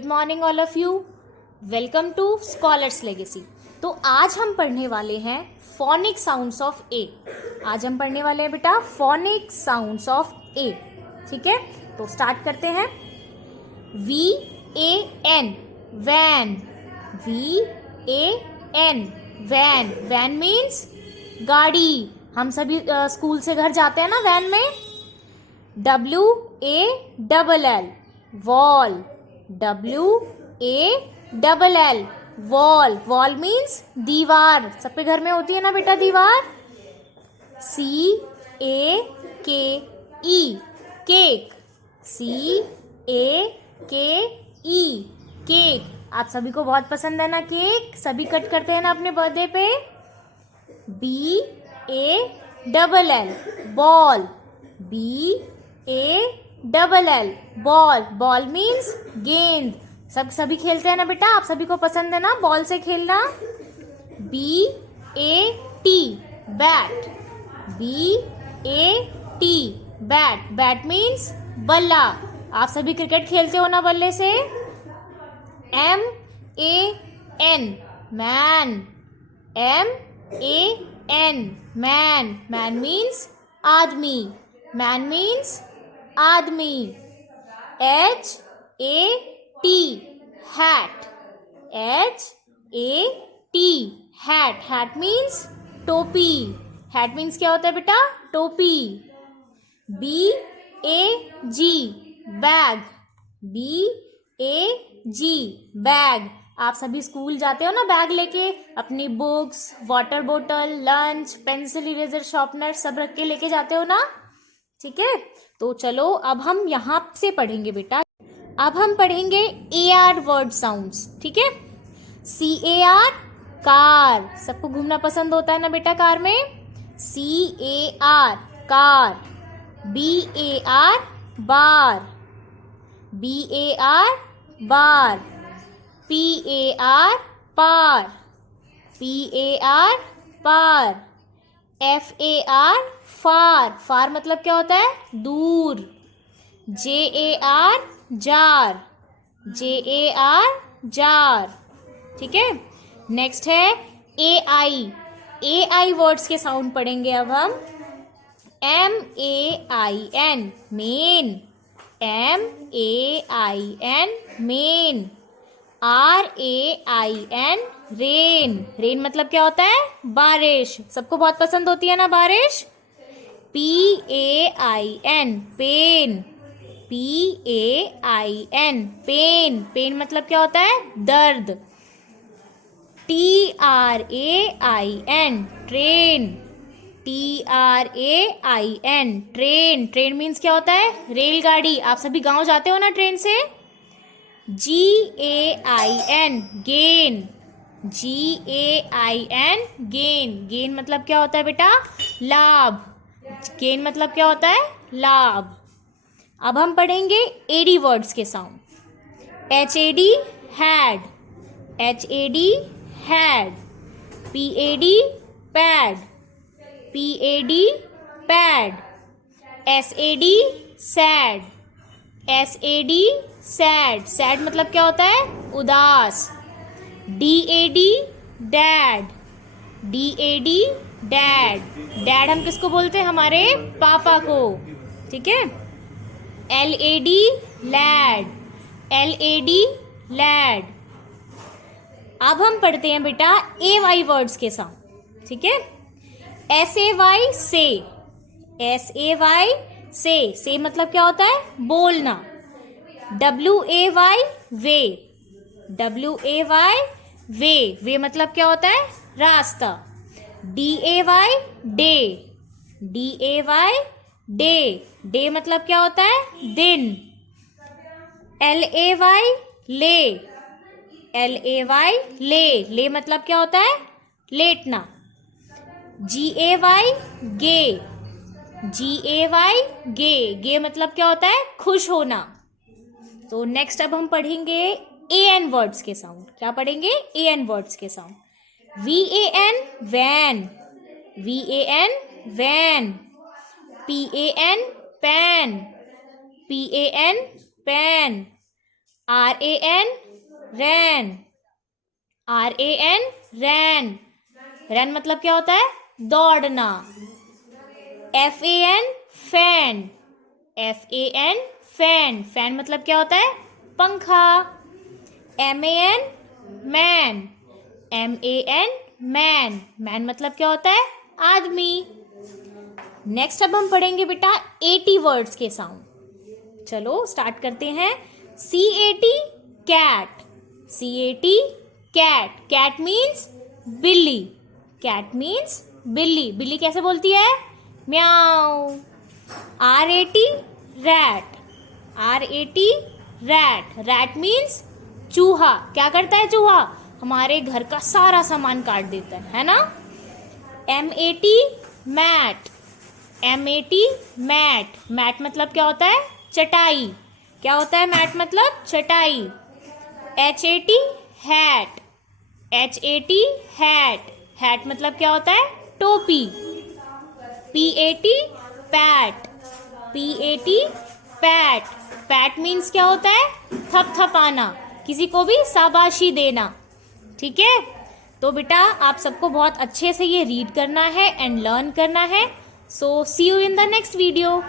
Good morning all of you. Welcome to Scholars Legacy. तो आज हम पढ़ने वाले हैं फोनिक साउंड्स ऑफ ए। आज हम पढ़ने वाले हैं बेटा फोनिक साउंड्स ऑफ ए। ठीक है, तो स्टार्ट करते हैं। VAN van. VAN van. Van means गाड़ी। हम सभी स्कूल से घर जाते हैं ना वैन में। WALL wall. WALL wall. Wall means दीवार। सबके घर में होती है ना बेटा दीवार। CAKE cake. CAKE cake. आप सभी को बहुत पसंद है ना केक, सभी कट करते हैं ना अपने बर्थडे पे। BALL ball. BALL ball. Ball means गेंद। सभी खेलते हैं ना बेटा, आप सभी को पसंद है ना बॉल से खेलना। BAT bat. BAT bat. Bat means बल्ला। आप सभी क्रिकेट खेलते हो ना बल्ले से। MAN man. MAN man. Man means आदमी। मैन मीन्स आदमी। HAT hat. HAT hat. Hat means टोपी। हैट मीन्स क्या होता है बेटा? टोपी। BAG bag. BAG bag. आप सभी स्कूल जाते हो ना बैग लेके, अपनी बुक्स, वाटर बोतल, लंच, पेंसिल, इरेजर, शार्पनर सब रख के लेके जाते हो ना। ठीक है, तो चलो अब हम यहाँ से पढ़ेंगे बेटा। अब हम पढ़ेंगे AR वर्ड साउंड्स। ठीक है, CAR कार। सबको घूमना पसंद होता है ना बेटा कार में। CAR car. BAR बार। BAR बार। PAR पार। PAR पार। FAR फार। फार मतलब क्या होता है? दूर। JAR jar. JAR jar. ठीक है, नेक्स्ट है AI। AI वर्ड्स के साउंड पढ़ेंगे अब हम। MAIN main. MAIN main. RAIN rain. Rain मतलब क्या होता है? बारिश। सबको बहुत पसंद होती है ना बारिश। PAIN pain. PAIN pain. Pain मतलब क्या होता है? दर्द। TRAIN train. TRAIN train. Train means क्या होता है? रेलगाड़ी। आप सभी गांव जाते हो ना ट्रेन से। GAIN gain. GAIN gain. Gain मतलब क्या होता है बेटा? लाभ। गेन मतलब क्या होता है? लाभ। अब हम पढ़ेंगे AD वर्ड्स के sound. HAD had. HAD had. PAD pad. PAD pad. SAD sad. SAD sad. Sad मतलब क्या होता है? उदास। DAD dad. DAD dad. Dad हम किसको बोलते हैं? हमारे पापा को। ठीक है, LAD लैड। LAD lead. अब हम पढ़ते हैं बेटा AY वर्ड्स के साउंड। ठीक है, SAY से। SAY से मतलब क्या होता है? बोलना। WAY वे। WAY वे। वे मतलब क्या होता है? रास्ता। DAY day. DAY day. Day मतलब क्या होता है? दिन। LAY ले। LAY ले। ले मतलब क्या होता है? लेटना। GAY गे। GAY गे। गे मतलब क्या होता है? खुश होना। तो नेक्स्ट अब हम पढ़ेंगे AN वर्ड्स के साउंड। क्या पढ़ेंगे? AN वर्ड्स के sound. VAN van. VAN van. PAN pan. PAN pan. RAN ran, RAN ran, ran मतलब क्या होता है? दौड़ना। FAN fan, FAN fan, fan मतलब क्या होता है? पंखा। MAN man, MAN man, man मतलब क्या होता है? आदमी। नेक्स्ट अब हम पढ़ेंगे बेटा 80 वर्ड्स के साउंड। चलो स्टार्ट करते हैं। CAT cat, CAT cat, cat means बिल्ली, कैट मीन्स बिल्ली, बिल्ली कैसे बोलती है? म्याऊ। RAT rat, RAT rat, rat means चूहा, क्या करता है चूहा? हमारे घर का सारा सामान काट देता है ना? MAT mat, MAT mat, mat मतलब क्या होता है? चटाई, क्या होता है मैट मतलब? चटाई। HAT hat, HAT hat, hat मतलब क्या होता है? टोपी। PAT PAT, PAT PAT, PAT means क्या होता है? थपथपाना, किसी को भी शाबाशी देना। ठीक है, तो बेटा आप सबको बहुत अच्छे से ये रीड करना है एंड लर्न करना है। So see you in the next video.